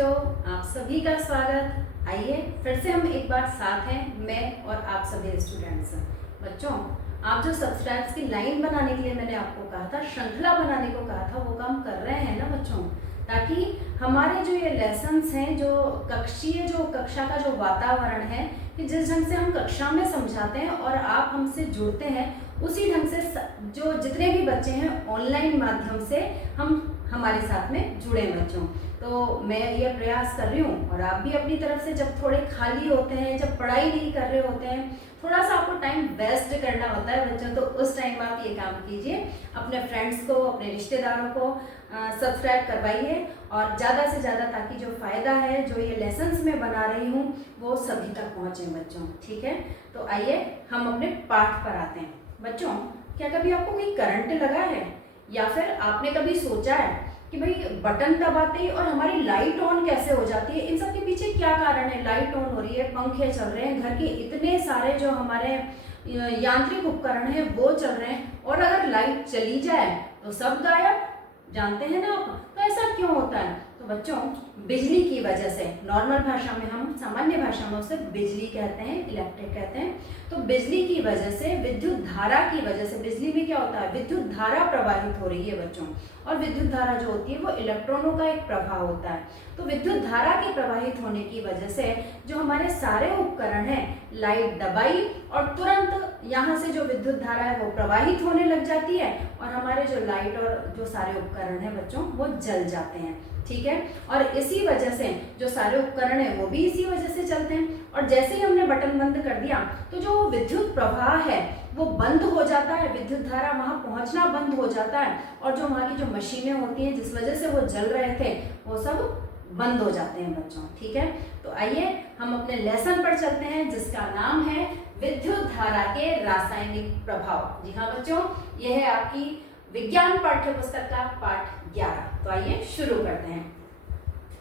बच्चों, आप सभी का स्वागत। आइए फिर से हम एक बार साथ हैं, मैं और आप सभी स्टूडेंट्स। बच्चों, आप जो सब्सक्राइब्स की लाइन बनाने के लिए मैंने आपको कहा था, श्रृंखला बनाने को कहा था, वो काम कर रहे हैं ना बच्चों? ताकि हमारे जो ये लेसन्स हैं, जो कक्षीय जो कक्षा का जो वातावरण है, कि जिस ढंग से हम कक्षा में समझाते हैं और आप हमसे जुड़ते हैं, उसी ढंग से जो जितने भी बच्चे हैं ऑनलाइन माध्यम से हम हमारे साथ में जुड़े बच्चों। तो मैं ये प्रयास कर रही हूँ और आप भी अपनी तरफ से जब थोड़े खाली होते हैं, जब पढ़ाई नहीं कर रहे होते हैं, थोड़ा सा आपको टाइम वेस्ट करना होता है बच्चों, तो उस टाइम आप ये काम कीजिए, अपने फ्रेंड्स को, अपने रिश्तेदारों को सब्सक्राइब करवाइए और ज़्यादा से ज़्यादा, ताकि जो फ़ायदा है, जो ये लेसन्स मैं बना रही हूँ, वो सभी तक पहुँचे बच्चों। ठीक है, तो आइए हम अपने पाठ पर आते हैं। बच्चों, क्या कभी आपको कोई करंट लगा है या फिर आपने कभी सोचा है कि भाई बटन दबाते ही और हमारी लाइट ऑन कैसे हो जाती है? इन सब के पीछे क्या कारण है? लाइट ऑन हो रही है, पंखे चल रहे हैं, घर के इतने सारे जो हमारे यांत्रिक उपकरण हैं वो चल रहे हैं, और अगर लाइट चली जाए तो सब गायब। जानते हैं ना आप? तो ऐसा क्यों होता है? तो बच्चों, बिजली की वजह से, नॉर्मल भाषा में, हम सामान्य भाषा में उसे बिजली कहते हैं, इलेक्ट्रिक कहते हैं। तो बिजली की वजह से, विद्युत धारा की वजह से, बिजली में क्या होता है, विद्युत धारा प्रवाहित हो रही है बच्चों, और विद्युत धारा जो होती है वो इलेक्ट्रॉनों का एक प्रभाव होता है। तो विद्युत धारा के प्रवाहित होने की वजह से जो हमारे सारे उपकरण हैं, लाइट दबाई और तुरंत यहाँ से जो विद्युत धारा है वो प्रवाहित होने लग जाती है, और हमारे जो लाइट और जो सारे उपकरण हैं बच्चों, वो जल जाते हैं। ठीक है, और इसी वजह से जो सारे उपकरण हैं वो भी इसी वजह से चलते हैं। और जैसे ही हमने बटन बंद कर दिया तो जो विद्युत प्रवाह है वो बंद हो जाता है, विद्युत धारा वहां पहुंचना बंद हो जाता है, और जो वहां की जो मशीनें होती हैं जिस वजह से वो जल रहे थे, वो सब बंद हो जाते हैं बच्चों। ठीक है, तो आइए हम अपने लेसन पर चलते हैं, जिसका नाम है विद्युत धारा के रासायनिक प्रभाव। जी हाँ बच्चों, यह है आपकी विज्ञान पाठ्य पुस्तक का पाठ 11। तो आइए शुरू करते हैं।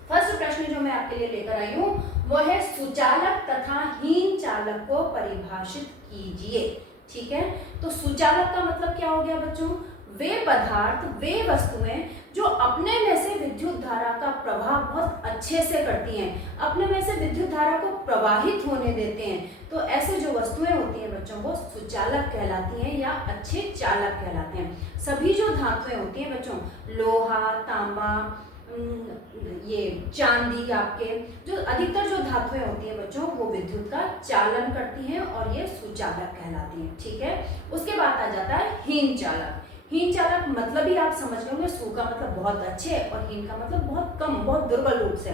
फर्स्ट प्रश्न जो मैं आपके लिए लेकर आई हूं वो है, सुचालक तथा हीन चालक को परिभाषित कीजिए। ठीक है, तो सुचालक का मतलब क्या हो गया बच्चों? वे पदार्थ, वे वस्तुएं जो अपने में से विद्युत धारा का प्रवाह बहुत अच्छे से करती हैं, अपने में से विद्युत धारा को प्रवाहित होने देते हैं। तो ऐसे जो वस्तुएं होती हैं बच्चों, वो सुचालक कहलाती हैं या अच्छे चालक कहलाते हैं। सभी जो धातुएं होती हैं बच्चों, लोहा, तांबा, ये चांदी, आपके जो अधिकतर जो धातुएं होती हैं बच्चों, वो विद्युत का चालन करती हैं और ये सुचालक कहलाती हैं। ठीक है, उसके बाद आ जाता है हीन चालक। हीन चालक मतलब ही आप समझ गए होंगे, सु का मतलब बहुत अच्छे और हीन का मतलब बहुत कम, बहुत दुर्बल रूप से।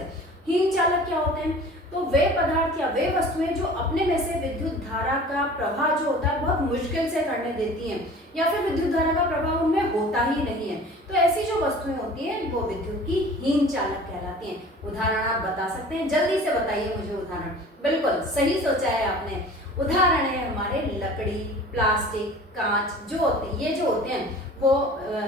हीन चालक क्या होते हैं? तो वे पदार्थ या वे वस्तुएं जो अपने में से विद्युत धारा का प्रवाह जो होता है बहुत मुश्किल से करने देती हैं, या फिर विद्युत धारा का प्रवाह उनमें होता ही नहीं है, तो ऐसी जो वस्तुएं होती हैं वो विद्युत की हीन चालक कहलाती हैं। उदाहरण आप बता सकते हैं? जल्दी से बताइए मुझे उदाहरण। बिल्कुल सही सोचा है आपने। उदाहरण है हमारे लकड़ी, प्लास्टिक, कांच जो होते हैं, ये जो होते हैं वो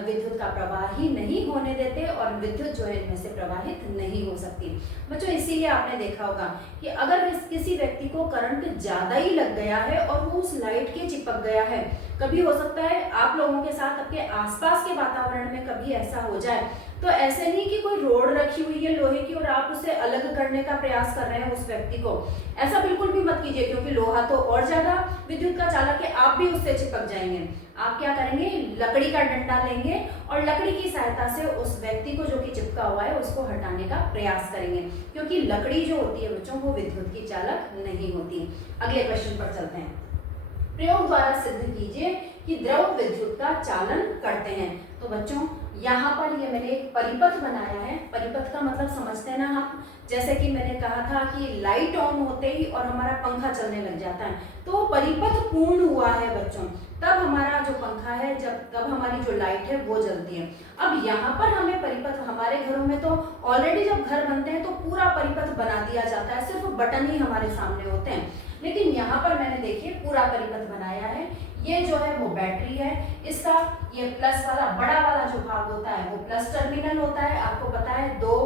विद्युत का प्रवाह ही नहीं होने देते, और विद्युत जो है इनमें से प्रवाहित नहीं हो सकती बच्चों। इसीलिए आपने देखा होगा कि अगर किसी व्यक्ति को करंट ज्यादा ही लग गया है और वो उस लाइट के चिपक गया है, कभी हो सकता है आप लोगों के साथ, आपके आसपास के वातावरण में कभी ऐसा हो जाए, तो ऐसे नहीं कि कोई रोड रखी हुई है लोहे की और आप उसे अलग करने का प्रयास कर रहे हैं उस व्यक्ति को, ऐसा बिल्कुल भी मत कीजिए, क्योंकि लोहा तो और ज्यादा विद्युत का चालक है, आप भी उससे चिपक जाएंगे। आप क्या करेंगे? लकड़ी का डंडा लेंगे और लकड़ी की सहायता से उस व्यक्ति को जो कि चिपका हुआ है उसको हटाने का प्रयास करेंगे, क्योंकि लकड़ी जो होती है बच्चों, वो विद्युत की चालक नहीं होती। अगले क्वेश्चन पर चलते हैं। प्रयोग द्वारा सिद्ध कीजिए कि द्रव विद्युत का चालन करते हैं। तो बच्चों, यहाँ पर ये मैंने एक परिपथ बनाया है। परिपथ का मतलब समझते हैं ना आप? जैसे कि मैंने कहा था कि लाइट ऑन होते ही और हमारा पंखा चलने लग जाता है, तो परिपथ पूर्ण हुआ है बच्चों, तब हमारा जो पंखा है, तब हमारी जो लाइट है वो जलती है। अब यहाँ पर हमें परिपथ, हमारे घरों में तो ऑलरेडी जब घर बनते हैं तो पूरा परिपथ बना दिया जाता है, सिर्फ बटन ही हमारे सामने होते हैं, लेकिन यहाँ पर मैंने देखिए पूरा परिपथ बनाया है। ये जो है वो बैटरी है, इसका ये प्लस वाला बड़ा वाला जो भाग होता है वो प्लस टर्मिनल होता है। आपको पता है दो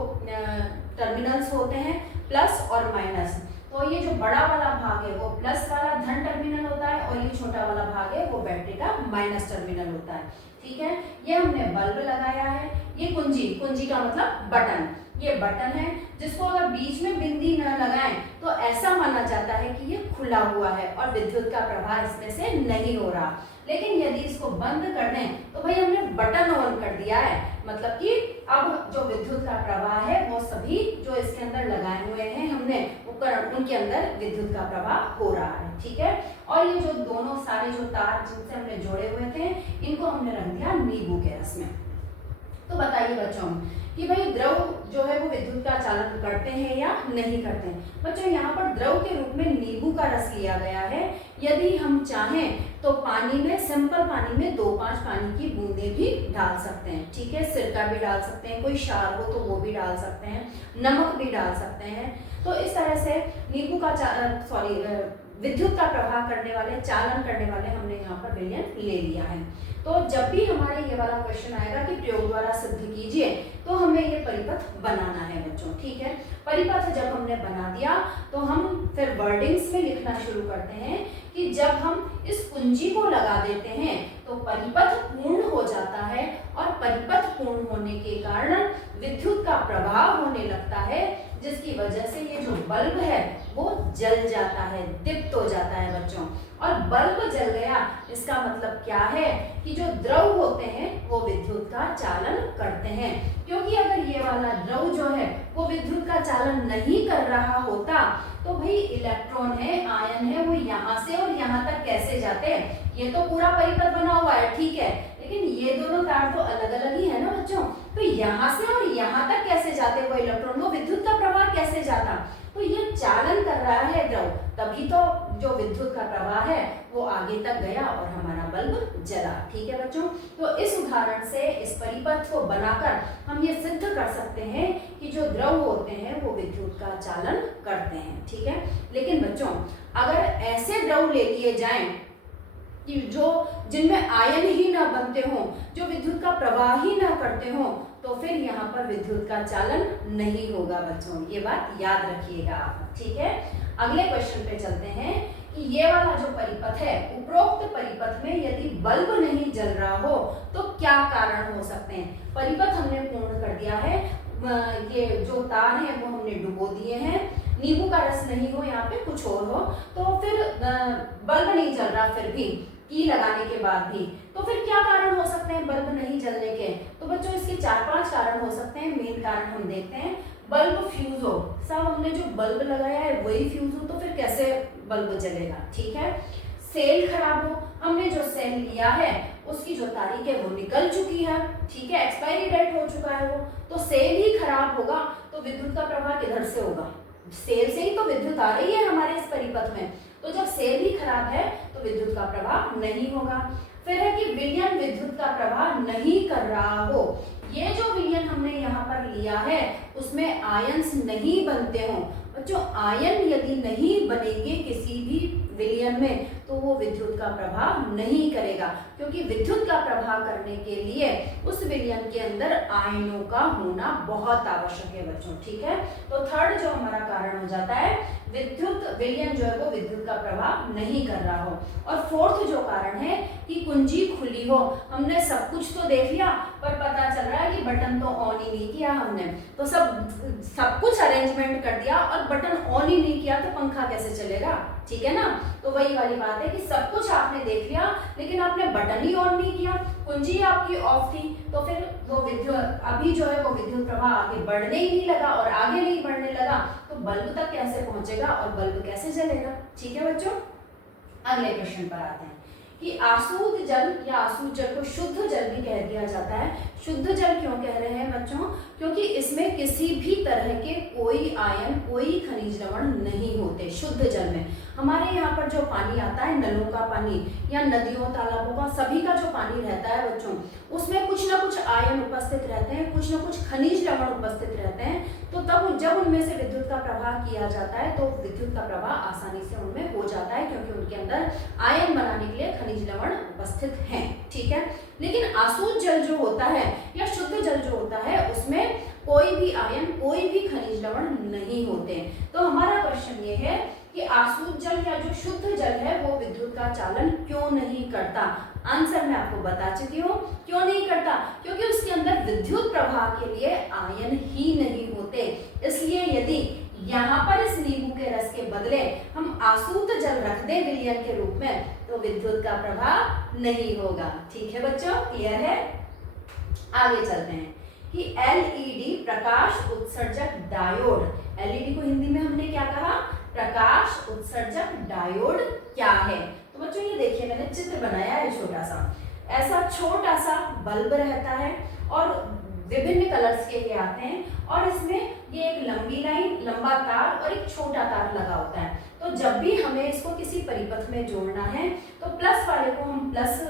टर्मिनल्स होते हैं, प्लस और माइनस। तो ये जो बड़ा वाला भाग है वो प्लस वाला धन टर्मिनल होता है, और ये छोटा वाला भाग है वो बैटरी का माइनस टर्मिनल होता है। ठीक है, ये हमने बल्ब लगाया है, ये कुंजी, कुंजी का मतलब बटन, ये बटन है जिसको अगर बीच में बिंदी न लगाएं तो ऐसा माना जाता है कि ये खुला हुआ है और विद्युत का प्रवाह इसमें से नहीं हो रहा। लेकिन यदि इसको बंद कर दें तो भाई हमने बटन ऑन कर दिया है, मतलब कि अब जो विद्युत का प्रवाह है वो सभी जो इसके अंदर लगाए हुए हैं हमने उपकरण, उनके अंदर विद्युत का प्रवाह हो रहा है। ठीक है, और ये जो दोनों सारे जो तार जिनसे हमने जोड़े हुए थे इनको हमने रख दिया नींबू के रस में। तो बताइए बच्चों कि भाई द्रव जो है वो विद्युत का चालन करते हैं या नहीं करते हैं। बच्चों यहाँ पर द्रव के रूप में नींबू का रस लिया गया है। यदि हम चाहें तो पानी में, सिंपल पानी में 2-5 पानी की बूंदे भी डाल सकते हैं। ठीक है, सिरका भी डाल सकते हैं, कोई क्षार हो तो वो भी डाल सकते हैं, नमक भी डाल सकते हैं। तो इस तरह से नींबू का विद्युत का प्रवाह करने वाले, चालन करने वाले हमने यहाँ पर विलयन ले लिया है। तो जब भी हमारे ये वाला क्वेश्चन आएगा कि प्रयोग द्वारा सिद्ध कीजिए तो हमें ये परिपथ बनाना है बच्चों। ठीक है, परिपथ जब हमने बना दिया तो हम फिर वर्डिंग्स में लिखना शुरू करते हैं कि जब हम इस कुंजी को लगा देते हैं तो परिपथ पूर्ण हो जाता है और परिपथ पूर्ण होने के कारण विद्युत का प्रवाह होने लगता है, जिसकी वजह से ये जो बल्ब है वो जल जाता है, दीप्त हो जाता है बच्चों। और बल्ब जल गया इसका मतलब क्या है कि जो द्रव होते हैं वो विद्युत का चालन करते हैं, क्योंकि अगर ये वाला द्रव जो है वो विद्युत का चालन नहीं कर रहा होता तो भाई इलेक्ट्रॉन है, आयन है, वो यहाँ से और यहाँ तक कैसे जाते हैं। ये तो पूरा परिपथ बना हुआ है, ठीक है, लेकिन ये दोनों तार तो अलग अलग ही है ना बच्चों। तो यहाँ से और यहाँ तक कैसे जाते वो इलेक्ट्रॉन, वो विद्युत का प्रवाह कैसे जाता। तो ये चालन कर रहा है द्रव, तभी तो जो विद्युत का प्रवाह है वो आगे तक गया और हमारा बल्ब जला। ठीक है बच्चों, तो इस उदाहरण से, इस परिपथ को बनाकर हम ये सिद्ध कर सकते हैं कि जो द्रव होते हैं वो विद्युत का चालन करते हैं। ठीक है, लेकिन बच्चों अगर ऐसे द्रव ले लिए जाएं कि जो जिनमें आयन ही ना बनते हों, जो विद्युत का प्रवाह ही ना करते हों, तो फिर यहाँ पर विद्युत का चालन नहीं होगा बच्चों, ये बात याद रखिएगा आप। ठीक है, अगले क्वेश्चन पे चलते हैं कि ये वाला जो परिपथ है, उपरोक्त परिपथ में यदि बल्ब नहीं जल रहा हो तो क्या कारण हो सकते हैं। परिपथ हमने पूर्ण कर दिया है, ये जो तार है वो हमने डुबो दिए हैं, नींबू का रस नहीं हो, यहाँ पे कुछ और हो, तो फिर बल्ब नहीं जल रहा फिर भी की लगाने के बाद भी, तो फिर क्या कारण हो सकते हैं बल्ब नहीं जलने के। तो बच्चों इसके 4-5 कारण हो सकते हैं। मेन कारण हम देखते हैं, बल्ब फ्यूज हो। साहब हमने जो बल्ब लगाया है वही फ्यूज हो तो फिर कैसे बल्ब जलेगा। ठीक है, सेल खराब हो, हमने जो सेल लिया है उसकी जो तारीख है वो निकल चुकी है, ठीक है, एक्सपायरी डेट हो चुका है वो, तो सेल ही खराब होगा तो विद्युत का प्रवाह किधर से होगा, सेल से ही तो विद्युत आ रही है हमारे इस परिपथ में। तो जब सेल ही खराब है तो विद्युत का प्रवाह नहीं होगा। फिर है कि विलयन विद्युत का प्रवाह नहीं कर रहा हो। ये जो विलयन हमने यहाँ पर लिया है उसमें आयंस नहीं बनते हों। बच्चों आयन यदि नहीं बनेंगे किसी भी विलयन में तो वो विद्युत का प्रवाह नहीं करेगा, क्योंकि विद्युत का प्रवाह करने के लिए उस विलयन के अंदर आयनों का होना बहुत आवश्यक है बच्चों। ठीक है, तो थर्ड जो हमारा कारण हो जाता है, विद्युत विलयन जो है वो विद्युत का प्रवाह नहीं कर रहा हो। और फोर्थ जो कारण है कि कुंजी खुली हो। हमने सब कुछ तो देख लिया पर पता चल रहा है कि बटन तो ऑन ही नहीं किया हमने, तो सब कुछ अरेंजमेंट कर दिया और बटन ऑन ही नहीं किया तो पंखा कैसे चलेगा। ठीक है ना, तो वही वाली बात है कि सब कुछ आपने देख लिया लेकिन आपने बटन ही ऑन नहीं किया, कुंजी आपकी ऑफ थी, तो फिर वो विद्युत अभी जो है वो विद्युत प्रवाह आगे बढ़ने ही नहीं लगा और आगे नहीं बढ़ने लगा तो बल्ब तक कैसे पहुंचेगा और बल्ब कैसे जलेगा। ठीक है बच्चों, अगले प्रश्न पर आते हैं कि आसूद जल या आसूद जल को शुद्ध जल भी कह दिया जाता है। शुद्ध जल क्यों कह रहे हैं बच्चों, क्योंकि इसमें किसी भी तरह के कोई आयन, कोई खनिज लवण नहीं होते। शुद्ध जल में हमारे यहाँ पर जो पानी आता है, नलों का पानी या नदियों तालाबों का, सभी का जो पानी रहता है बच्चों, उसमें कुछ ना कुछ आयन उपस्थित रहते हैं, कुछ ना कुछ खनिज लवण उपस्थित रहते हैं। तो तब जब उनमें से विद्युत का प्रवाह किया जाता है तो विद्युत का प्रवाह आसानी से उनमें हो जाता है, क्योंकि उनके अंदर आयन बनाने के लिए खनिज लवण उपस्थित हैं। ठीक है, लेकिन आसूद जल जो होता है या शुद्ध जल जो होता है उसमें कोई भी आयन, कोई भी खनिज लवण नहीं होते। तो हमारा क्वेश्चन ये है कि आसूद जल या जो शुद्ध जल है वो विद्युत का चालन क्यों नहीं करता। आंसर मैं आपको बता चुकी हूँ। क्यों नहीं करता? क्योंकि उसके अंदर विद्युत प्रवाह के लिए आयन ही नहीं होते। इसलिए यदि यहाँ पर इस नींबू के रस के बदले हम आसूत जल रख दें विलयन के रूप में, तो विद्युत का प्रवाह नहीं होगा। ठीक है बच्चों, क्लियर है? आगे चलते हैं कि एलईडी प्रकाश उत्सर्जक डायोड, एलईडी को हिंदी में हमने क्या कहा? प्रकाश उत्सर्जक डायोड क्या है? तो बच्चों ये देखिए, मैंने चित्र बनाया है छोटा सा। ऐसा छोटा सा बल्ब रहता है और विभिन्न कलर्स के ये आते हैं और इसमें ये एक लंबी लाइन, लंबा तार और एक छोटा तार लगा होता है। तो जब भी हमें इसको किसी परिपथ में जोड़ना है तो प्लस वाले को हम प्लस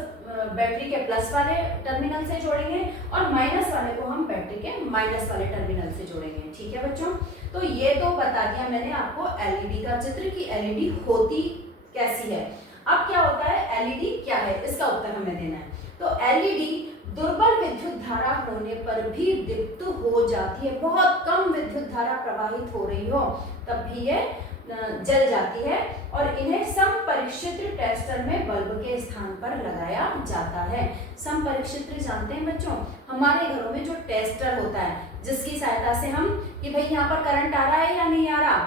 बैटरी के प्लस वाले टर्मिनल से जोड़ेंगे और माइनस वाले को हम बैटरी के माइनस वाले टर्मिनल से जोड़ेंगे। ठीक है बच्चों, तो ये तो बता दिया मैंने आपको एलईडी का चित्र कि एलईडी होती कैसी है। अब क्या होता है, एलईडी क्या है, इसका उत्तर हमें देना है। तो एलईडी दुर्बल विद्युत धारा होने पर भी दीप्त हो जाती है। बहुत कम विद्युत धारा प्रवाहित हो रही हो तब भी ये जल जाती है और इन्हें समपरिक्षित्र टेस्टर में बल्ब के स्थान पर लगाया जाता है। समपरिक्षित्र जानते हैं बच्चों? हमारे घरों में जो टेस्टर होता है जिसकी सहायता से हम कि भाई यहाँ पर करंट आ रहा है या नहीं आ रहा,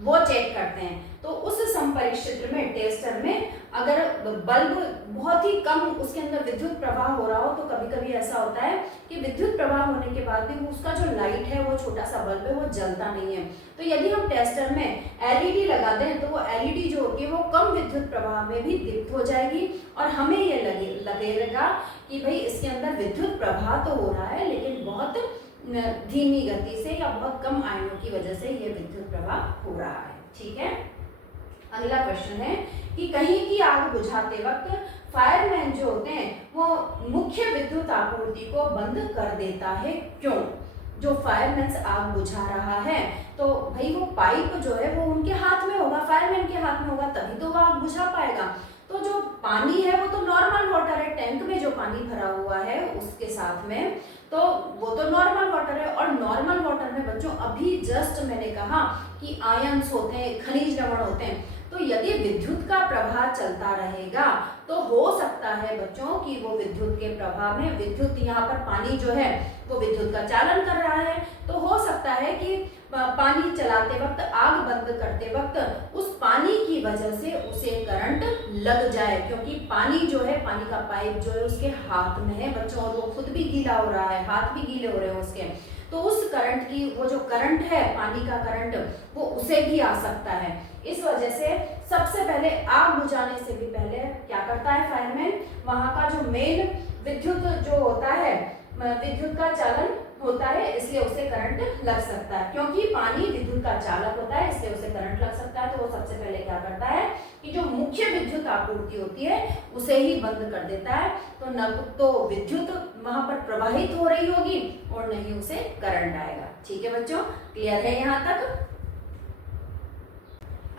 वो चेक करते हैं। तो उस संपरिक्षित्र में, टेस्टर में, अगर बल्ब बहुत ही कम उसके अंदर विद्युत प्रवाह हो रहा हो तो कभी कभी ऐसा होता है कि विद्युत प्रवाह होने के बाद भी उसका जो लाइट है, वो छोटा सा बल्ब है, वो जलता नहीं है। तो यदि हम टेस्टर में एलईडी लगा दें तो वो एलईडी जो होती है वो कम विद्युत प्रवाह में भी दीप्त हो जाएगी और हमें ये लगेगा कि भाई इसके अंदर विद्युत प्रवाह तो हो रहा है लेकिन बहुत धीमी गति से या बहुत कम आयनों की वजह से ये विद्युत प्रवाह हो रहा है। ठीक है, अगला प्रश्न है कि कहीं की आग बुझाते वक्त फायरमैन जो होते हैं वो मुख्य विद्युत आपूर्ति को बंद कर देता है, क्यों? जो फायरमैन आग बुझा रहा है तो भाई वो पाइप जो है वो उनके हाथ में होगा, फायरमैन के हाथ में होगा, तभी तो वो आग बुझा पाएगा। तो जो पानी है वो तो नॉर्मल वाटर है, टैंक में जो पानी भरा हुआ है उसके साथ में, तो वो तो नॉर्मल वाटर है। और नॉर्मल वाटर में बच्चों अभी जस्ट मैंने कहा कि आयंस होते हैं, खनिज लवण होते हैं। तो यदि विद्युत का प्रवाह चलता रहेगा तो हो सकता है बच्चों कि वो विद्युत के प्रवाह में, विद्युत यहाँ पर पानी जो है वो विद्युत का चालन कर रहा है, तो हो सकता है कि पानी चलाते वक्त, आग बंद करते वक्त उस पानी की वजह से उसे करंट लग जाए, क्योंकि पानी जो है, पानी का पाइप जो है उसके हाथ में है बच्चों और वो खुद भी गीला हो रहा है, हाथ भी गीले हो रहे हैं उसके। तो उस करंट की, वो जो करंट है पानी का करंट, वो उसे भी आ सकता है। इस वजह से सबसे पहले आग बुझाने से भी पहले क्या करता है फायरमैन, वहां का जो मेन विद्युत जो होता है, विद्युत का चालन होता है, इसलिए उसे करंट लग सकता है। क्योंकि पानी विद्युत का चालक होता है इसलिए उसे करंट लग सकता है। तो वो सबसे पहले क्या करता है कि जो मुख्य विद्युत आपूर्ति होती है उसे ही बंद कर देता है। तो न तो विद्युत वहां पर प्रवाहित हो रही होगी और नहीं उसे करंट आएगा। ठीक है बच्चों, क्लियर है यहाँ तक?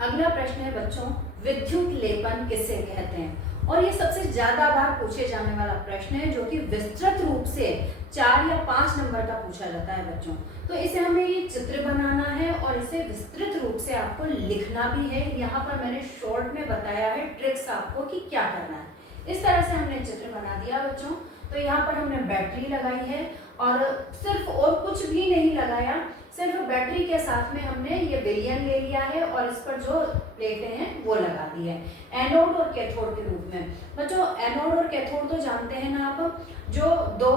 अगला प्रश्न है बच्चों, विद्युत लेपन किसे कहते हैं? और ये सबसे ज्यादा बार पूछे जाने वाला प्रश्न है जो कि विस्तृत रूप से 4 या 5 नंबर का पूछा जाता है बच्चों। तो इसे हमें ये चित्र बनाना है और इसे विस्तृत रूप से आपको लिखना भी है। यहाँ पर मैंने शॉर्ट में बताया है ट्रिक्स आपको कि क्या करना है। इस तरह से हमने चित्र बना दिया बच्चों। तो यहाँ पर हमने बैटरी लगाई है और सिर्फ और कुछ भी नहीं लगाया, सिर्फ बैटरी के साथ में हमने ये विलयन ले लिया है और इस पर जो प्लेटें हैं वो लगा दी है एनोड और कैथोड के रूप में। बच्चों एनोड और कैथोड तो जानते हैं ना आप, जो दो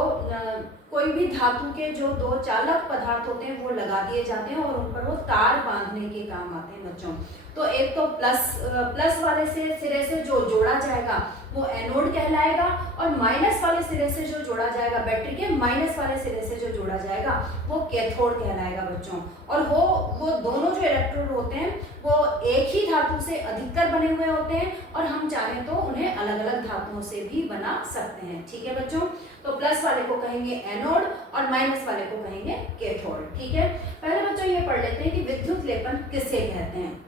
कोई भी धातु के जो दो चालक पदार्थ होते हैं वो लगा दिए जाते हैं और उन पर वो तार बांधने के काम आते हैं बच्चों। तो एक तो प्लस वाले से सिरे से जो जोड़ा जाएगा वो एनोड कहलाएगा और माइनस वाले सिरे से जो जोड़ा जाएगा, बैटरी के माइनस वाले सिरे से जो जोड़ा जाएगा वो कैथोड कहलाएगा बच्चों। और वो दोनों जो इलेक्ट्रोड होते हैं वो एक ही धातु से अधिकतर बने हुए होते हैं और हम चाहें तो उन्हें अलग अलग धातुओं से भी बना सकते हैं। ठीक है बच्चों, तो प्लस वाले को कहेंगे एनोड और माइनस वाले को कहेंगे कैथोड। ठीक है, पहले बच्चों ये पढ़ लेते हैं कि विद्युत लेपन किसे कहते हैं।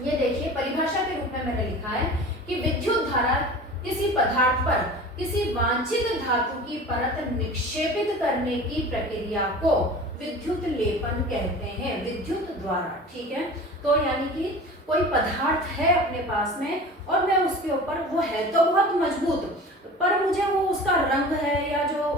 ये देखिए परिभाषा के रूप में मैंने लिखा है कि विद्युत धारा किसी पदार्थ पर किसी वांछित धातु की परत निक्षेपित करने की प्रक्रिया को विद्युत लेपन कहते हैं। विद्युत द्वारा, ठीक है। तो यानी कि कोई पदार्थ है अपने पास में और मैं उसके ऊपर, वो है तो बहुत मजबूत, पर मुझे वो उसका रंग है या जो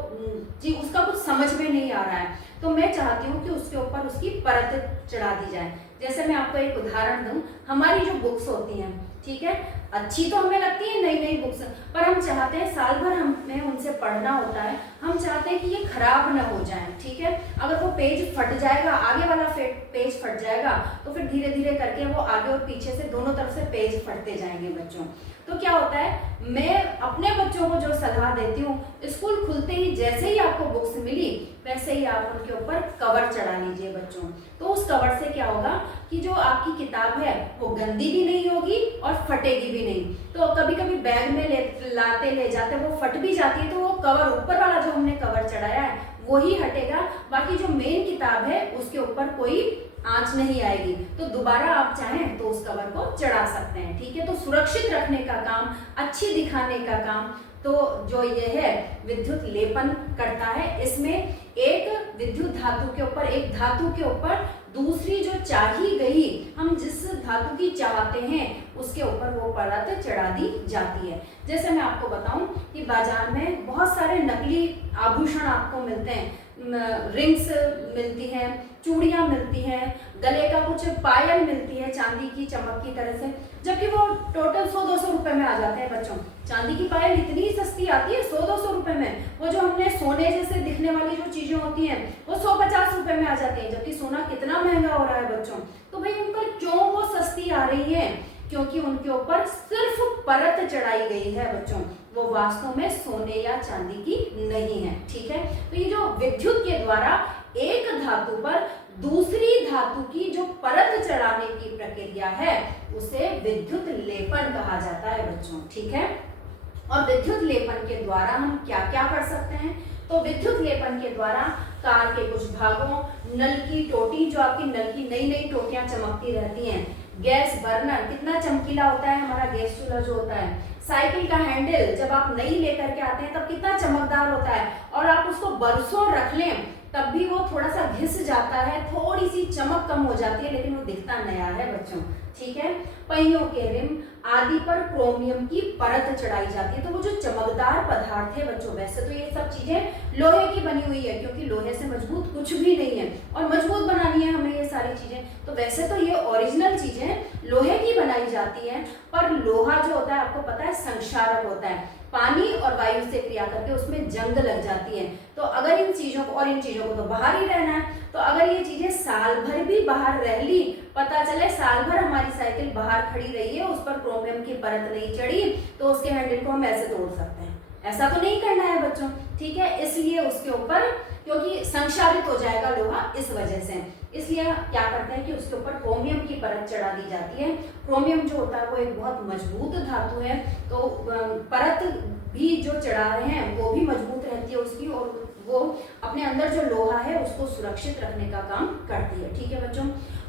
जी उसका कुछ समझ में नहीं आ रहा है, तो मैं चाहती हूँ कि उसके ऊपर उसकी परत चढ़ा दी जाए। जैसे मैं आपको एक उदाहरण दूं, हमारी जो बुक्स होती हैं, ठीक है, अच्छी तो हमें लगती है नई नई बुक्स, पर हम चाहते हैं साल भर हमें उनसे पढ़ना होता है, हम चाहते हैं कि ये खराब ना हो जाए, ठीक है। अगर वो पेज फट जाएगा, आगे वाला पेज फट जाएगा, तो फिर धीरे धीरे करके वो आगे और पीछे से दोनों तरफ से पेज फटते जाएंगे बच्चों। तो क्या होता है, मैं अपने बच्चों को जो सलाह देती हूँ, स्कूल खुलते ही जैसे ही आपको बुक्स मिली वैसे ही आप उनके ऊपर कवर चढ़ा लीजिए बच्चों। तो उस कवर से क्या होगा कि जो आपकी किताब है वो गंदी भी नहीं होगी और फटेगी भी नहीं। तो कभी कभी बैग में ले जाते वो फट भी जाती है, तो वो कवर, ऊपर वाला जो हमने कवर चढ़ाया है वो ही हटेगा, बाकी जो मेन किताब है उसके ऊपर कोई आंच नहीं आएगी। तो दोबारा आप चाहें तो उस कवर को चढ़ा सकते हैं, ठीक है। तो सुरक्षित रखने का काम, अच्छी दिखाने का काम तो जो ये है विद्युत लेपन करता है। इसमें एक विद्युत धातु के ऊपर, एक धातु के ऊपर दूसरी जो चाही गई, हम जिस धातु की चाहते हैं उसके ऊपर वो परत चढ़ा दी जाती है। जैसे मैं आपको बताऊं कि बाजार में बहुत सारे नकली आभूषण आपको मिलते हैं, रिंग्स मिलती हैं, चूड़ियां मिलती हैं, गले का कुछ पायल मिलती है चांदी की चमक की तरह से, जबकि वो टोटल 100-200 रुपए में आ जाते हैं बच्चों। चांदी की पायल इतनी सस्ती आती है 100-200 रुपए में, वो जो हमने सोने जैसे दिखने वाली जो चीजें होती हैं वो 100-50 रुपए में आ जाती है, जबकि सोना कितना महंगा हो रहा है बच्चों। तो भाई उन पर क्यों वो सस्ती आ रही है, क्योंकि उनके ऊपर सिर्फ परत चढ़ाई गई है बच्चों, वो वास्तव में सोने या चांदी की नहीं है, ठीक है। तो ये जो विद्युत के द्वारा एक धातु पर दूसरी धातु की जो परत चढ़ाने की प्रक्रिया है उसे विद्युत लेपन कहा जाता है बच्चों, ठीक है। और विद्युत लेपन के द्वारा हम क्या क्या कर सकते हैं, तो विद्युत लेपन के द्वारा कार के कुछ भागों, नल की टोटी, जो आपकी नल की नई नई टोटियां चमकती रहती हैं, गैस बर्नर कितना चमकीला होता है हमारा गैस चूल्हा जो होता है, साइकिल का हैंडल जब आप नई लेकर के आते हैं तब कितना चमकदार होता है, और आप उसको बरसों रख लें तब भी वो थोड़ा सा घिस जाता है, थोड़ी सी चमक कम हो जाती है, लेकिन वो दिखता नया है बच्चों, ठीक है। पहियों के रिम आदि पर क्रोमियम की परत चढ़ाई जाती है। तो वो जो चमकदार पदार्थ है बच्चों, वैसे तो ये सब चीजें लोहे की बनी हुई है, क्योंकि लोहे से मजबूत कुछ भी नहीं है, और मजबूत बनानी है हमें ये सारी चीजें, तो वैसे तो ये ओरिजिनल चीजें लोहे की बनाई जाती है। पर लोहा जो होता है आपको पता है संक्षारक होता है, पानी और वायु से क्रिया करके उसमें जंग लग जाती है। तो अगर इन चीजों को, और इन चीजों को तो बाहर ही रहना है, तो अगर ये चीजें साल भर भी बाहर रह ली, पता चले साल भर हमारी साइकिल बाहर खड़ी रही है, उस पर क्रोमियम की परत नहीं चढ़ी, तो उसके हैंडल को हम ऐसे तोड़ सकते हैं। ऐसा तो नहीं करना है बच्चों, ठीक है। इसलिए उसके ऊपर, क्योंकि संक्षारित हो जाएगा लोहा इस वजह से, इसलिए क्या करते हैं कि उसके ऊपर क्रोमियम की परत चढ़ा दी जाती है। क्रोमियम जो होता है वो एक बहुत मजबूत धातु है, तो परत भी जो चढ़ा रहे हैं वो भी मजबूत रहती है उसकी, और वो अपने अंदर जो लोहा है उसको सुरक्षित रखने का काम करती है, ठीक है बच्चों।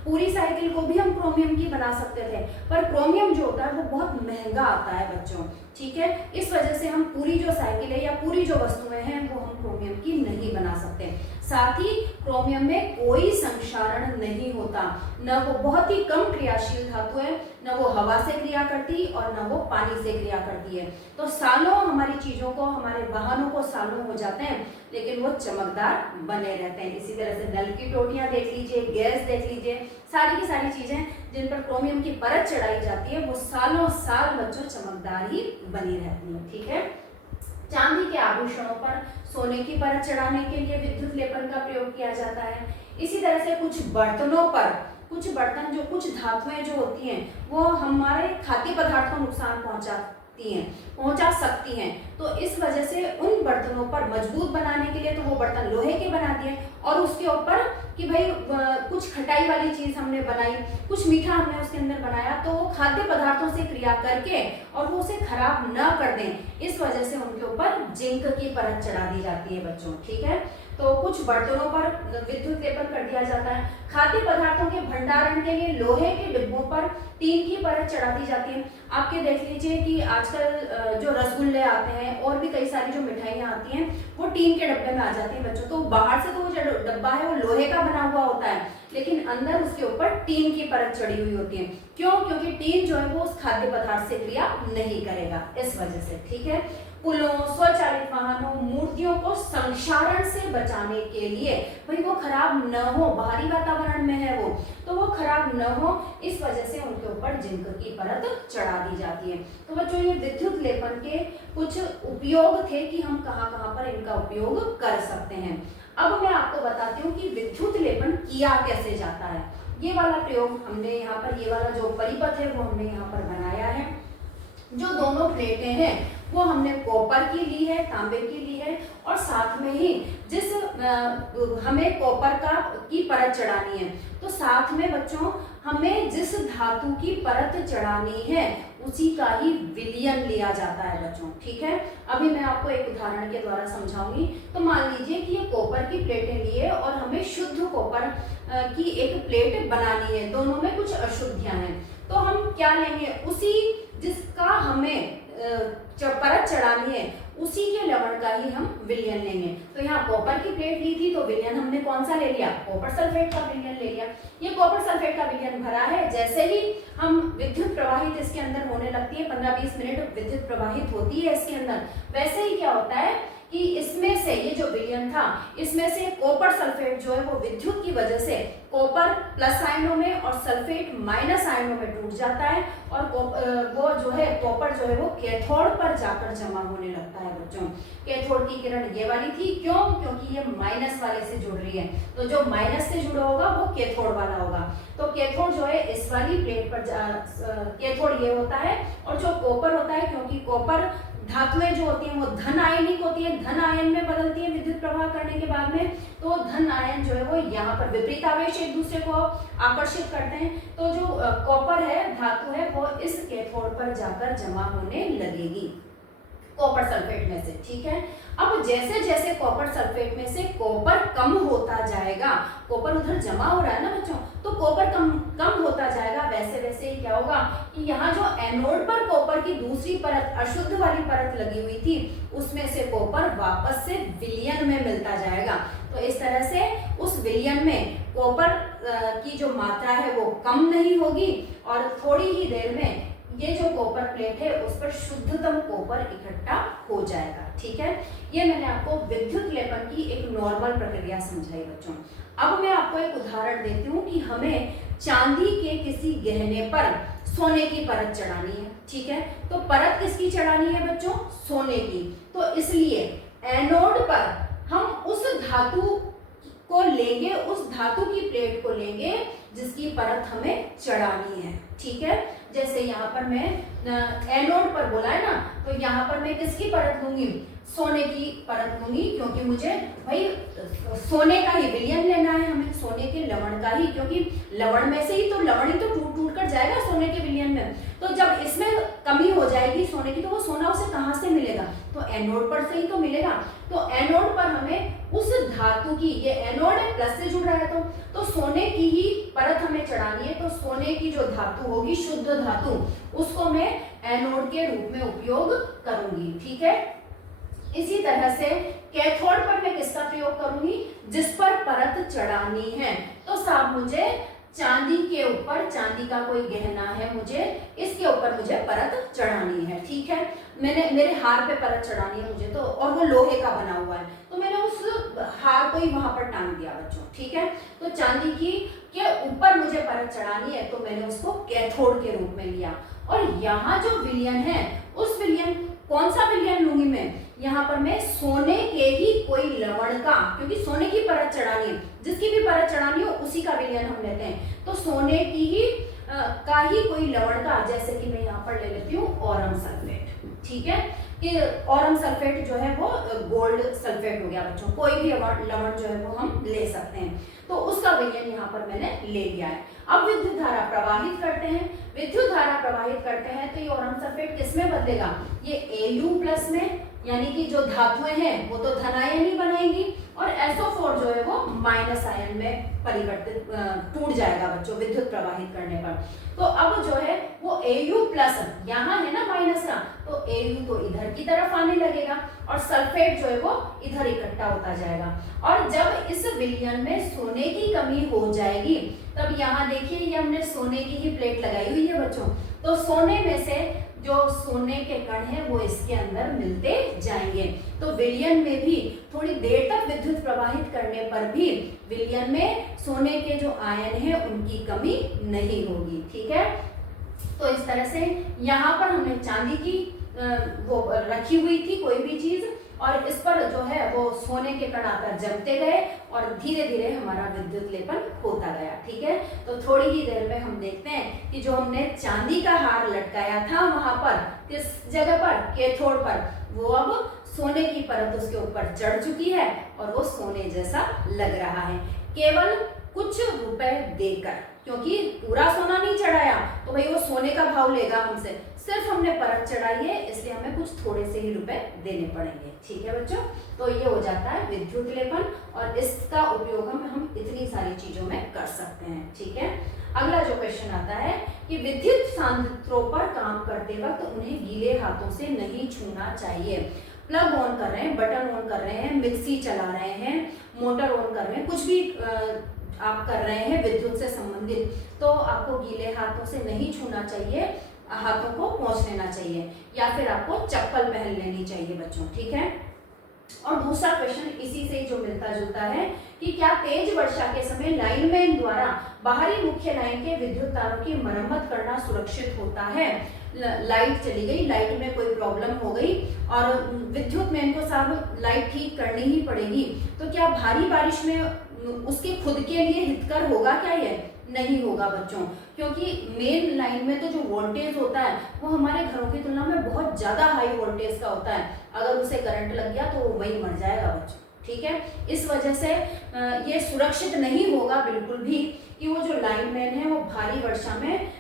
पूरी साइकिल को भी हम क्रोमियम की बना सकते थे, पर क्रोमियम जो होता है वो बहुत महंगा आता है बच्चों, ठीक है। इस वजह से हम पूरी जो साइकिल है या पूरी जो वस्तुएं हैं वो हम क्रोमियम की नहीं बना सकते। साथ ही क्रोमियम में कोई संक्षारण नहीं होता, न वो बहुत ही कम क्रियाशील धातु है, न वो हवा से क्रिया करती और न वो पानी से क्रिया करती है। तो सालों हमारी चीजों को, हमारे वाहनों को सालों हो जाते हैं, लेकिन वो चमकदार बने रहते हैं। इसी तरह से नल की टोटियां देख लीजिए, गैस देख लीजिए, सारी की सारी चीजें जिन पर क्रोमियम की परत चढ़ाई जाती है वो सालों साल बच्चों चमकदार ही बनी रहती है, ठीक है। चांदी के आभूषणों पर सोने की परत चढ़ाने के लिए विद्युत लेपन का प्रयोग किया जाता है। इसी तरह से कुछ बर्तनों पर, कुछ बर्तन जो, कुछ धातुएं जो होती हैं वो हमारे खाद्य पदार्थ को नुकसान पहुंचा सकती हैं, तो इस वजह से उन बर्तनों पर मजबूत बनाने के लिए तो वो बर्तन लोहे के बना दिए, और उसके ऊपर कि भाई कुछ खटाई वाली चीज हमने बनाई, कुछ मीठा हमने उसके अंदर बनाया, तो वो खाद्य पदार्थों से क्रिया करके और वो उसे खराब न कर दें, इस वजह से उनके ऊपर जिंक की परत चढ़ा दी जाती है बच्चों, ठीक है। तो कुछ बर्तनों पर विद्युत लेपन कर दिया जाता है। खाद्य पदार्थों के भंडारण के लिए लोहे के डिब्बों पर टीन की परत चढ़ा दी जाती है। आपके देख लीजिए कि आजकल जो रसगुल्ले आते हैं और भी कई सारी जो मिठाइयाँ आती हैं वो टीन के डब्बे में आ जाती हैं बच्चों। तो बाहर से तो वो जो डब्बा है वो लोहे का बना हुआ होता है, लेकिन अंदर उसके ऊपर टीन की परत चढ़ी हुई होती है। क्यों? क्योंकि टीन जो है वो उस खाद्य पदार्थ से क्रिया नहीं करेगा, इस वजह से। ठीक है। पुलों, स्वचालित वाहनों, मूर्तियों को संक्षारण से बचाने के लिए, भाई वो खराब न हो, बाहरी वातावरण में है वो, तो वो खराब न हो, इस वजह से उनके ऊपर जिंक की परत चढ़ा दी जाती है। तो बच्चों ये विद्युत लेपन के कुछ उपयोग थे कि हम कहाँ कहाँ पर इनका उपयोग कर सकते हैं। अब मैं आपको बताती हूँ कि विद्युत लेपन किया कैसे जाता है। ये वाला प्रयोग हमने यहाँ पर, ये वाला जो परिपथ है वो हमने यहाँ पर बनाया है। जो दोनों प्लेटें हैं वो हमने कॉपर की ली है, तांबे की ली है, और साथ में ही जिस हमें कॉपर की परत चढ़ानी है, तो साथ में बच्चों हमें जिस धातु की परत चढ़ानी है उसी का ही विलयन लिया जाता है बच्चों। ठीक है। अभी मैं आपको एक उदाहरण के द्वारा समझाऊंगी। तो मान लीजिए कि ये कॉपर की प्लेटें लिए और हमें शुद्ध कॉपर की एक प्लेट बनानी है, दोनों में कुछ अशुद्धियां हैं, तो हम क्या लेंगे, उसी जिसका हमें परत चढ़ानी है उसी के लवण का ही हम विलयन लेंगे। तो यहाँ कॉपर की प्लेट ली थी तो विलयन हमने कौन सा ले लिया, कॉपर सल्फेट का विलयन ले लिया। ये कॉपर सल्फेट का विलयन भरा है, जैसे ही हम विद्युत प्रवाहित इसके अंदर होने लगती है, 15-20 मिनट विद्युत प्रवाहित होती है इसके अंदर, वैसे ही क्या होता है कि इसमें से ये जो विलयन था, इसमें से कॉपर सल्फेट जो है वो विद्युत की वजह से कॉपर प्लस आयनों में और सल्फेट माइनस आयनों में टूट जाता है, और वो जो है कॉपर जो है वो कैथोड पर जाकर जमा होने लगता है बच्चों। कैथोड की किरण ये वाली थी, क्यों? क्योंकि ये माइनस वाले से जुड़ रही है, तो जो माइनस से जुड़ा होगा वो कैथोड वाला होगा। तो कैथोड जो है इस वाली प्लेट पर कैथोड ये होता है, और जो कॉपर होता है, क्योंकि कॉपर धातुएं जो होती हैं वो धन आयनिक होती हैं, धन आयन में बदलती हैं विद्युत प्रवाह करने के बाद में, तो धन आयन जो है वो यहाँ पर विपरीत आवेश एक दूसरे को आकर्षित करते हैं, तो जो कॉपर है, धातु है, वो इस कैथोड पर जाकर जमा होने लगेगी कॉपर सल्फेट में से। ठीक है। अब जैसे जैसे कॉपर सल्फेट में से कॉपर कम होता जाएगा, कॉपर उधर जमा हो रहा है ना बच्चों, तो कॉपर कम होता जाएगा, वैसे वैसे ही क्या होगा कि यहाँ जो एनोड पर कॉपर की दूसरी परत, अशुद्ध वाली परत लगी हुई थी, उसमें से कॉपर वापस से विलयन में मिलता जाएगा। तो इस तरह से उस विलयन में कॉपर की जो मात्रा है वो कम नहीं होगी, और थोड़ी ही देर में ये जो कॉपर प्लेट है उस पर शुद्धतम कॉपर इकट्ठा हो जाएगा। ठीक है। ये मैंने आपको विद्युत लेपन की एक नॉर्मल प्रक्रिया समझाई बच्चों। अब मैं आपको एक उदाहरण देती हूँ कि हमें चांदी के किसी गहने पर सोने की परत चढ़ानी है। ठीक है। तो परत किसकी चढ़ानी है बच्चों? सोने की। तो इसलिए एनोड पर हम उस धातु को लेंगे, उस धातु की प्लेट को लेंगे जिसकी परत हमें चढ़ानी है। ठीक है। जैसे यहाँ पर मैं एनोड पर बोला है ना, तो यहाँ पर मैं किसकी परत लूंगी? सोने की परत लूंगी, क्योंकि मुझे भाई सोने का ही विलयन लेना है, हमें सोने के लवण का ही, क्योंकि लवण में से ही तो लवण ही तो टूट टूट कर जाएगा सोने के विलयन में। तो जब इसमें कमी हो जाएगी सोने की, तो वो सोना उसे कहाँ से मिलेगा? तो एनोड पर से ही तो मिलेगा। तो एनोड पर हमें उस धातु की, ये एनोड है, प्लस से जुड़ रहा है, तो सोने की ही परत हमें चढ़ानी है। तो सोने की जो धातु होगी, शुद्ध धातु, उसको मैं एनोड के रूप में उपयोग करूंगी। ठीक है। इसी तरह से कैथोड पर मैं किसका प्रयोग करूंगी? जिस पर परत चढ़ानी है। तो साहब मुझे चांदी के ऊपर, चांदी का कोई गहना है, मुझे इसके ऊपर मुझे परत चढ़ानी है। ठीक है। मेरे हार पे परत चढ़ानी है मुझे, तो और वो लोहे का बना हुआ है, तो मैंने उस हार को ही वहां पर टांग दिया बच्चों। ठीक है। तो चांदी की के ऊपर मुझे परत चढ़ानी है, तो मैंने उसको कैथोड के रूप में लिया। और यहाँ जो विलयन है, उस विलयन, कौन सा विलयन लूंगी मैं? यहाँ पर मैं सोने के ही कोई लवण का, क्योंकि सोने की परत चढ़ानी है, जिसकी भी परत चढ़ानी हो उसी का विलयन हम लेते हैं। तो सोने की ही का ही कोई लवण का, जैसे कि मैं यहाँ पर ले लेती हूँ ओरम सल्फेट। ठीक है। कि ओरम सल्फेट जो है वो गोल्ड सल्फेट हो गया बच्चों, कोई भी लवण जो है वो हम ले सकते हैं। तो उसका विलयन यहाँ पर मैंने ले लिया है। अब विद्युत धारा प्रवाहित करते हैं। विद्युत धारा प्रवाहित करते हैं तो ये ओरम सल्फेट किस में बदलेगा? ये Au प्लस में यानी कि जो धातुएं हैं वो तो धन आयन ही बनाएंगी, और SO4 जो है वो माइनस आयन में परिवर्तित टूट जाएगा बच्चों विद्युत प्रवाहित करने पर। तो अब जो है वो Au प्लस, यहाँ है ना माइनस का, तो Au तो इधर की तरफ आने लगेगा और सल्फेट जो है वो इधर इकट्ठा होता जाएगा। और जब इस विलयन में सोने की कमी हो जाएगी, तब यहाँ देखिए ये हमने सोने की ही प्लेट लगाई हुई है बच्चों, तो सोने में से जो सोने के कण है वो इसके अंदर मिलते जाएंगे। तो विलयन में भी थोड़ी देर तक विद्युत प्रवाहित करने पर भी विलयन में सोने के जो आयन है उनकी कमी नहीं होगी, ठीक है। तो इस तरह से यहाँ पर हमने चांदी की वो रखी हुई थी कोई भी चीज, और इस पर जो है वो सोने के कण आकर जमते गए और धीरे धीरे हमारा विद्युत लेपन होता गया, ठीक है। तो थोड़ी ही देर में हम देखते हैं कि जो हमने चांदी का हार लटकाया था वहां पर, किस जगह पर, कैथोड पर, वो अब सोने की परत उसके ऊपर चढ़ चुकी है और वो सोने जैसा लग रहा है, केवल कुछ रुपए देकर, क्योंकि पूरा सोना नहीं चढ़ाया तो भाई वो सोने का भाव लेगा हमसे, सिर्फ हमने परत चढ़ाई है इसलिए हमें कुछ थोड़े से ही रुपए देने पड़ेंगे, ठीक है बच्चों। तो ये हो जाता है विद्युत लेपन, और इसका उपयोग हम इतनी सारी चीजों में कर सकते हैं, ठीक है। अगला जो क्वेश्चन आता है कि विद्युत सांद्रों पर काम करते वक्त उन्हें गीले हाथों से नहीं छूना चाहिए। प्लग ऑन कर रहे हैं, बटन ऑन कर रहे हैं, मिक्सी चला रहे हैं, मोटर ऑन कर रहे हैं, कुछ भी आप कर रहे हैं विद्युत से संबंधित, तो आपको गीले हाथों से नहीं छूना चाहिए, हाथों को पोंछ लेना चाहिए, या फिर आपको चप्पल पहन लेनी चाहिए बच्चों, ठीक है। और दूसरा क्वेश्चन इसी से जो मिलता जुलता है कि क्या तेज वर्षा के समय लाइनमैन द्वारा बाहरी मुख्य लाइन के विद्युत तारों की मरम्मत करना सुरक्षित होता है। लाइट चली गई, लाइट में कोई प्रॉब्लम हो गई और विद्युत मैन को साहब लाइट ठीक करनी ही पड़ेगी, तो क्या भारी बारिश में उसके खुद के लिए हितकर होगा क्या? ये नहीं होगा बच्चों, क्योंकि मेन लाइन में तो जो वोल्टेज होता है वो हमारे घरों की तुलना में बहुत ज्यादा हाई वोल्टेज का होता है, अगर उसे करंट लग गया तो वो वही मर जाएगा बच्चों, ठीक है। इस वजह से ये सुरक्षित नहीं होगा बिल्कुल भी कि वो जो लाइनमैन है वो भारी वर्षा में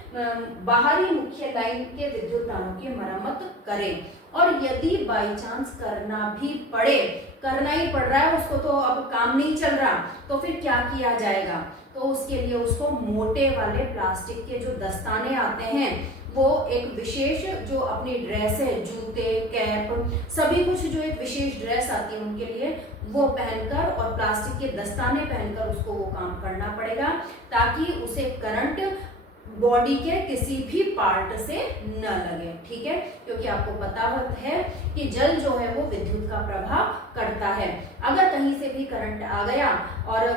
बाहरी मुख्य लाइन के विद्युत तारों की मरम्मत करे, और यदि बाई चांस करना भी पड़े, करना ही पड़ रहा है उसको, तो अब काम नहीं चल रहा, तो फिर क्या किया जाएगा? तो उसके लिए उसको मोटे वाले प्लास्टिक के जो दस्ताने आते हैं, वो एक विशेष जो अपनी ड्रेस है, जूते, कैप, सभी कुछ जो एक विशेष ड्रेस आती है उनके लिए, वो पहनकर और प्लास्टिक के दस्ताने पहनकर उसको वो काम करना पड़ेगा, ताकि उसे करंट बॉडी के किसी भी पार्ट से न लगे, ठीक है। क्योंकि आपको पता है कि जल जो है वो विद्युत का प्रभाव करता है। अगर कहीं से भी करंट आ गया और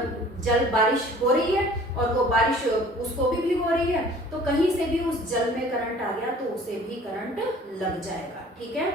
जल बारिश हो रही है और वो बारिश उसको भी भिगो रही है, तो कहीं से भी उस जल में करंट आ गया तो उसे भी करंट लग जाएगा, ठीक है।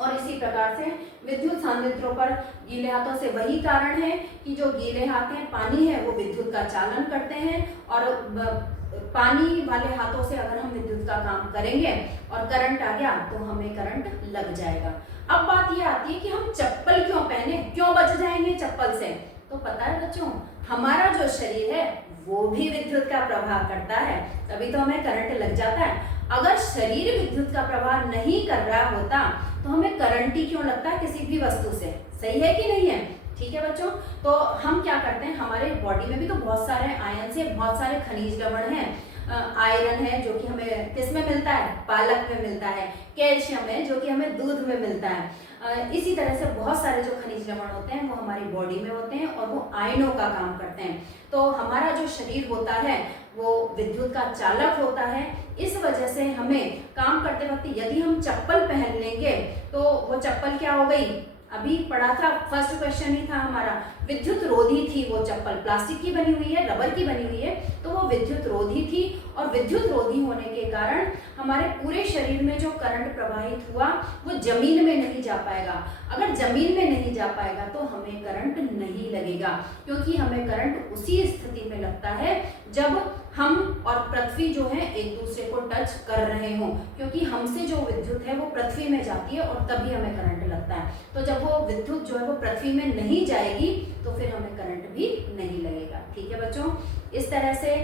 और इसी प्रकार से विद्युत सांद्रों पर गीले हाथों से वही कारण है कि जो गीले हाथ हैं, पानी है, वो विद्युत का चालन करते हैं, और पानी वाले हाथों से अगर हम विद्युत का काम करेंगे और करंट आ गया तो हमें करंट लग जाएगा। अब बात ये आती है कि हम चप्पल क्यों पहने, क्यों बच जाएंगे चप्पल से? तो पता है बच्चों, हमारा जो शरीर है वो भी विद्युत का प्रभाव करता है, तभी तो हमें करंट लग जाता है। अगर शरीर विद्युत का प्रभाव नहीं कर रहा होता तो हमें करंट ही क्यों लगता है किसी भी वस्तु से? सही है कि नहीं है? ठीक है बच्चों, तो हम क्या करते हैं, हमारे बॉडी में भी तो बहुत सारे आयन से, बहुत सारे खनिज लवण हैं। आयरन है जो कि हमें किस में मिलता है? पालक में मिलता है। कैल्शियम है जो कि हमें दूध में मिलता है। इसी तरह से बहुत सारे जो खनिज लवण होते हैं वो हमारी बॉडी में होते हैं और वो आयनों का काम करते हैं। तो हमारा जो शरीर होता है वो विद्युत का चालक होता है। इस वजह से हमें काम करते वक्त यदि हम चप्पल पहन लेंगे तो वो चप्पल क्या हो गई? अभी पढ़ा था, फर्स्ट क्वेश्चन ही था हमारा, विद्युत रोधी थी वो चप्पल, प्लास्टिक की बनी हुई है, रबर की बनी हुई है, तो वो विद्युत रोधी थी, और विद्युत रोधी होने के कारण हमारे पूरे शरीर में जो करंट प्रवाहित हुआ वो जमीन में नहीं जा पाएगा। अगर जमीन में नहीं जा पाएगा तो हमें करंट नहीं लगेगा, क्योंकि हमें करंट उसी स्थिति में लगता है जब हम और पृथ्वी जो है एक दूसरे को टच कर रहे हो, क्योंकि हमसे जो विद्युत है वो पृथ्वी में जाती है और तभी हमें करंट लगता है। तो जब वो विद्युत जो है वो पृथ्वी में नहीं जाएगी तो फिर हमें करंट भी नहीं लगेगा, ठीक है बच्चों। इस तरह से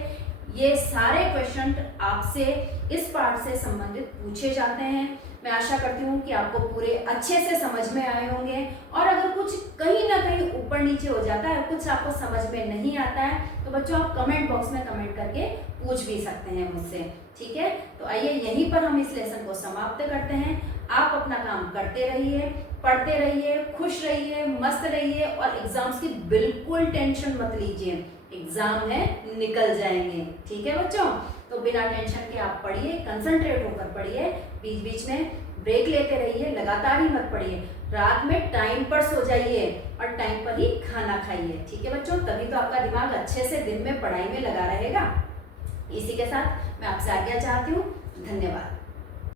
ये सारे क्वेश्चन आपसे इस पार्ट से संबंधित पूछे जाते हैं। मैं आशा करती हूँ कि आपको पूरे अच्छे से समझ में आए होंगे। और अगर कुछ कहीं ना कहीं ऊपर नीचे हो जाता है, कुछ आपको समझ में नहीं आता है, तो बच्चों आप कमेंट बॉक्स में कमेंट करके पूछ भी सकते हैं मुझसे, ठीक है। तो आइए यहीं पर हम इस लेसन को समाप्त करते हैं। आप अपना काम करते रहिए, पढ़ते रहिए, खुश रहिए, मस्त रहिए और एग्जाम्स की बिल्कुल टेंशन मत लीजिए। एग्जाम है, निकल जाएंगे, ठीक है बच्चों। तो बिना टेंशन के आप पढ़िए, कंसंट्रेट होकर पढ़िए, बीच बीच में ब्रेक लेते रहिए, लगातार ही मत पढ़िए। रात में टाइम पर सो जाइए और टाइम पर ही खाना खाइए, ठीक है बच्चों। तभी तो आपका दिमाग अच्छे से दिन में पढ़ाई में लगा रहेगा। इसी के साथ मैं आपसे आज्ञा चाहती हूँ। धन्यवाद।